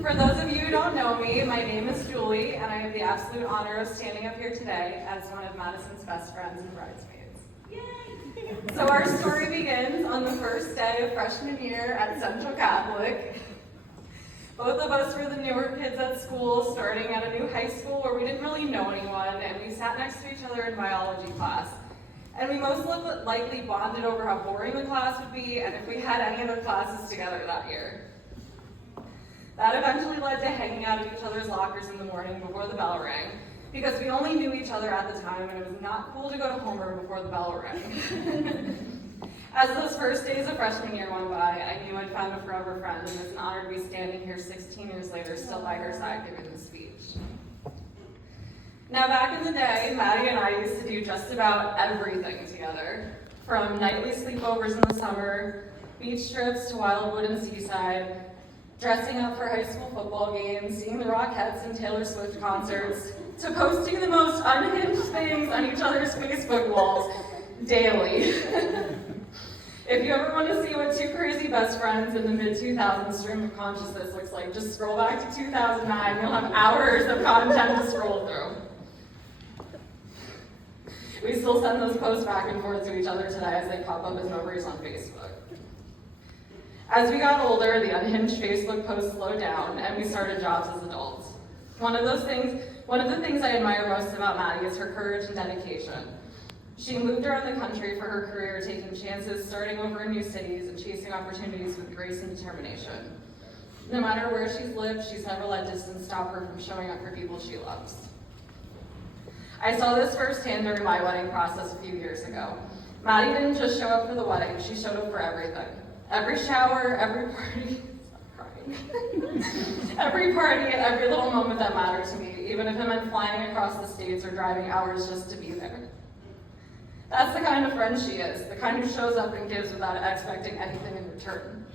For those of you who don't know me, my name is Julie, and I have the absolute honor of standing up here today as one of Madison's best friends and bridesmaids. Yay! So our story begins on the first day of freshman year at Central Catholic. Both of us were the newer kids at school, starting at a new high school where we didn't really know anyone, and we sat next to each other in biology class. And we most likely bonded over how boring the class would be and if we had any other classes together that year. That eventually led to hanging out at each other's lockers in the morning before the bell rang, because we only knew each other at the time and it was not cool to go to homeroom before the bell rang. As those first days of freshman year went by, I knew I'd found a forever friend, and it's an honor to be standing here 16 years later, still by her side giving the speech. Now back in the day, Maddie and I used to do just about everything together, from nightly sleepovers in the summer, beach trips to Wildwood and Seaside, dressing up for high school football games, seeing the Rockettes and Taylor Swift concerts, to posting the most unhinged things on each other's Facebook walls daily. If you ever want to see what two crazy best friends in the mid-2000s stream of consciousness looks like, just scroll back to 2009. You'll have hours of content to scroll through. We still send those posts back and forth to each other today as they pop up as memories on Facebook. As we got older, the unhinged Facebook posts slowed down and we started jobs as adults. One of the things I admire most about Maddie is her courage and dedication. She moved around the country for her career, taking chances, starting over in new cities, and chasing opportunities with grace and determination. No matter where she's lived, she's never let distance stop her from showing up for people she loves. I saw this firsthand during my wedding process a few years ago. Maddie didn't just show up for the wedding, she showed up for everything. Every shower, every party, every party, and every little moment that mattered to me, even if it meant flying across the states or driving hours just to be there. That's the kind of friend she is, the kind who shows up and gives without expecting anything in return.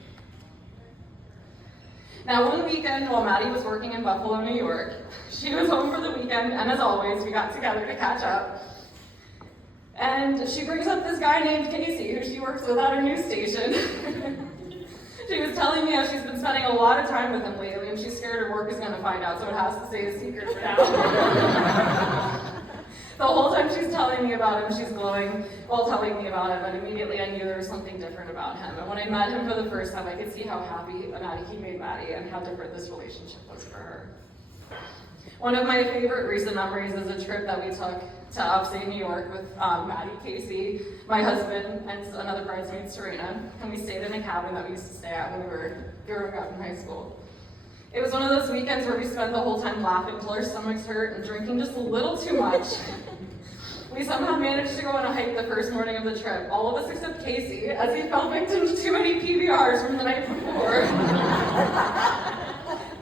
Now, one weekend while Maddie was working in Buffalo, New York, she was home for the weekend, and as always, we got together to catch up. And she brings up this guy named Casey, who she works with at her news station. She was telling me how she's been spending a lot of time with him lately, and she's scared her work is going to find out, so it has to stay a secret for now. The whole time she's telling me about him, she's glowing while telling me about him, and immediately I knew there was something different about him. And when I met him for the first time, I could see how happy he made Maddie and how different this relationship was for her. One of my favorite recent memories is a trip that we took to upstate New York with Maddie, Casey, my husband, and another bridesmaid, Serena, and we stayed in a cabin that we used to stay at when we were growing up in high school. It was one of those weekends where we spent the whole time laughing till our stomachs hurt and drinking just a little too much. We somehow managed to go on a hike the first morning of the trip, all of us except Casey, as he fell victim to too many PBRs from the night before.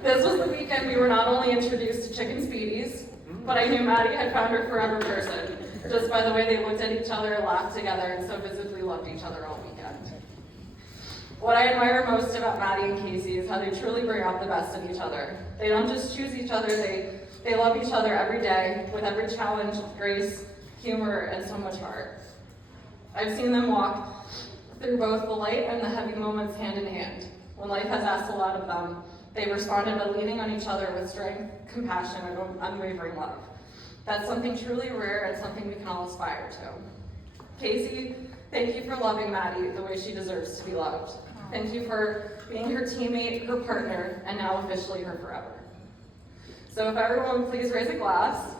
This was the weekend we were not only introduced to chicken speedies, but I knew Maddie had found her forever person, just by the way they looked at each other, laughed together, and so visibly loved each other all weekend. What I admire most about Maddie and Casey is how they truly bring out the best in each other. They don't just choose each other, they love each other every day, with every challenge, with grace, humor, and so much heart. I've seen them walk through both the light and the heavy moments hand in hand. When life has asked a lot of them, they responded by leaning on each other with strength, compassion, and unwavering love. That's something truly rare and something we can all aspire to. Casey, thank you for loving Maddie the way she deserves to be loved. Thank you for being her teammate, her partner, and now officially her forever. So if everyone please raise a glass.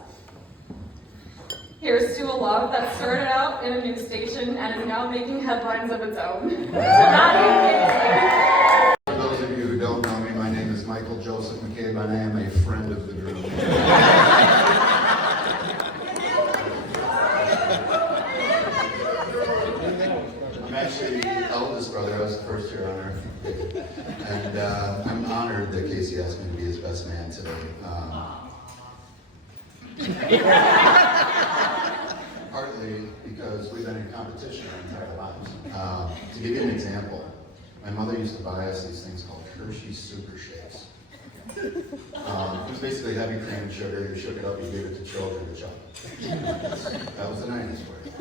Here's to a love that started out in a news station and is now making headlines of its own. Maddie and Casey. For those of you who don't know me, my name is Michael Joseph McCabe, and I am a friend of the group. I'm actually the eldest brother. I was the first year on Earth. And I'm honored that Casey asked me to be his best man today. Partly because we've been in competition our entire lives. To give you an example, my mother used to buy us these things called Hershey's Super Shakes. It was basically heavy cream and sugar. You shook it up, you gave it to children to chug. That was the 90s for you.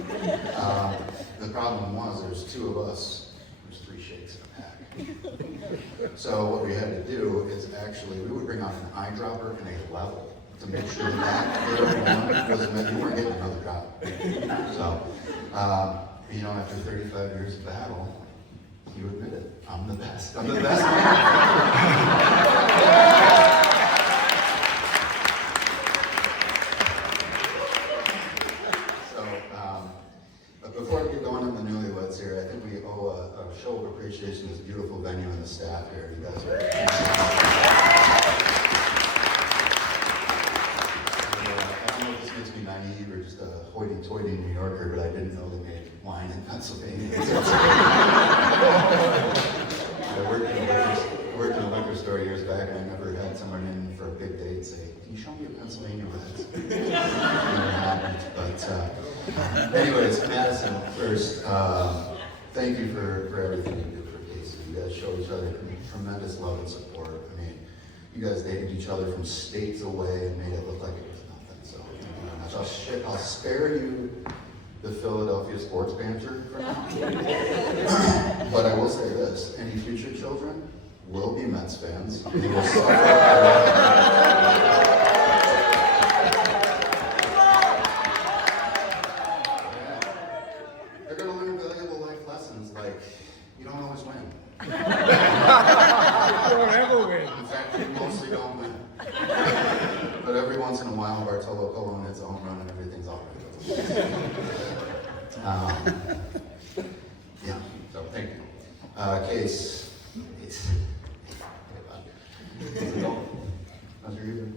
The problem was there's two of us, there's 3 shakes in a pack. So what we had to do is actually, we find an eyedropper and a level to make sure that there was meant you weren't getting another job. So, after 35 years of battle, you admit it. I'm the best. I'm the best But before we get going on the newlyweds here, I think we owe a show of appreciation to this beautiful venue and the staff here. You guys are. I don't know if this makes me naive or just a hoity-toity New Yorker, but I didn't know they made wine in Pennsylvania. I worked in a liquor store years back, and I never had someone in for a big date say, "Can you show me your Pennsylvania reds?" Never happened. But anyways, Madison, first, thank you for everything you do for Casey. You guys show each other tremendous love and support. I mean, you guys dated each other from states away and made it look like it was nothing. So thank you very much. I'll spare you the Philadelphia sports banter for now. But I will say this, any future children will be Mets fans. They will They're going to learn valuable life lessons like, you don't always win. You don't ever win. In fact, you mostly don't win. But every once in a while, Bartolo Colon hits a home run and everything's all right. So thank you. Case. How's your evening?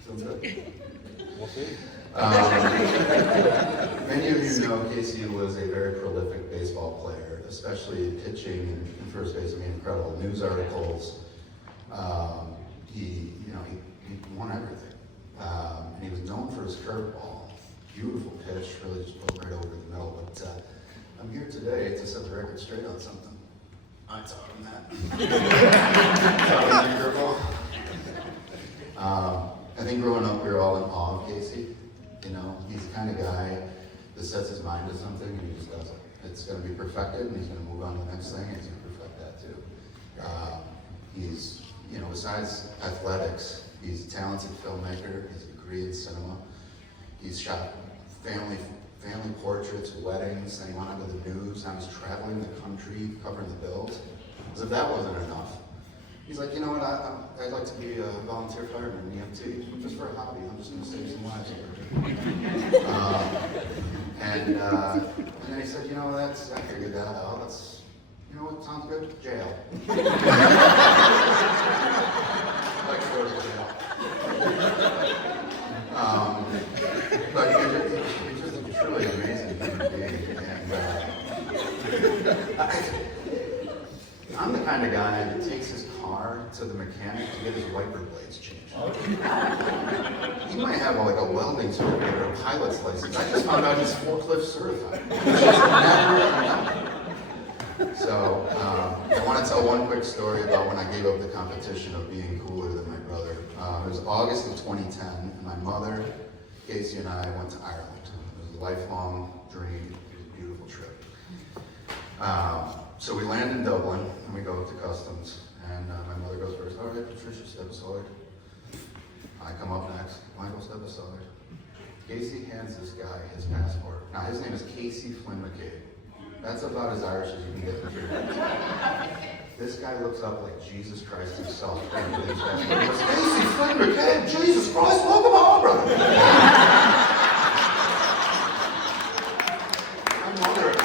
Feels good? We'll see. Many of you know Casey was a very prolific baseball player, especially pitching and first base. I mean, incredible news articles. He won everything. And he was known for his curveball. Beautiful pitch, really just put right over the middle. But I'm here today to set the record straight on something. I taught him that. Taught him the curveball. I think growing up, we were all in awe of Casey. He's the kind of guy that sets his mind to something and he just does it. It's going to be perfected and he's going to move on to the next thing and he's going to perfect that too. He's, besides athletics, he's a talented filmmaker. He's a degree in cinema. He's shot family portraits, weddings, then he went onto the news. Now he's traveling the country, covering the bills. As if that wasn't enough. He's like, you know what, I'd like to be a volunteer fireman, EMT, just for a hobby. I'm just going to save some lives here. And then he said, I figured that out. You know what sounds good? Jail. Like to go to jail. But he's just a truly amazing human being. And I'm the kind of guy that takes his car to the mechanic to get his wiper blades changed. He might have like a welding certificate or a pilot's license. I just found out he's forklift certified. So I want to tell one quick story about when I gave up the competition of being cooler than my brother. It was August of 2010, and my mother, Casey, and I went to Ireland. It was a lifelong dream. It was a beautiful trip. So we land in Dublin, and we go up to customs, and my mother goes first. All right, Patricia, step aside. I come up next. Michael, step aside. Casey hands this guy his passport. Now, his name is Casey Flynn McCabe. That's about as Irish as you can get in your This guy looks up like Jesus Christ himself. And he goes, Casey Flynn McCabe, Jesus Christ, welcome home, brother. My mother and I,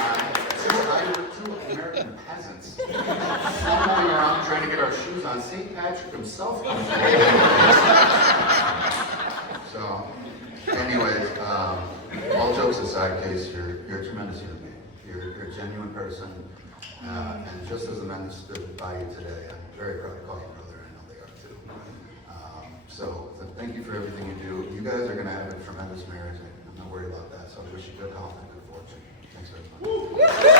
two American peasants, fumbling around trying to get our shoes on. St. Patrick himself comes So, anyways, all jokes aside, Case, you're a tremendous human being. You're a genuine person, and just as the men stood by you today, I'm very proud to call you brother, and I know they are too. So thank you for everything you do. You guys are going to have a tremendous marriage. I'm not worried about that, so I wish you good health and good fortune. Thanks very much.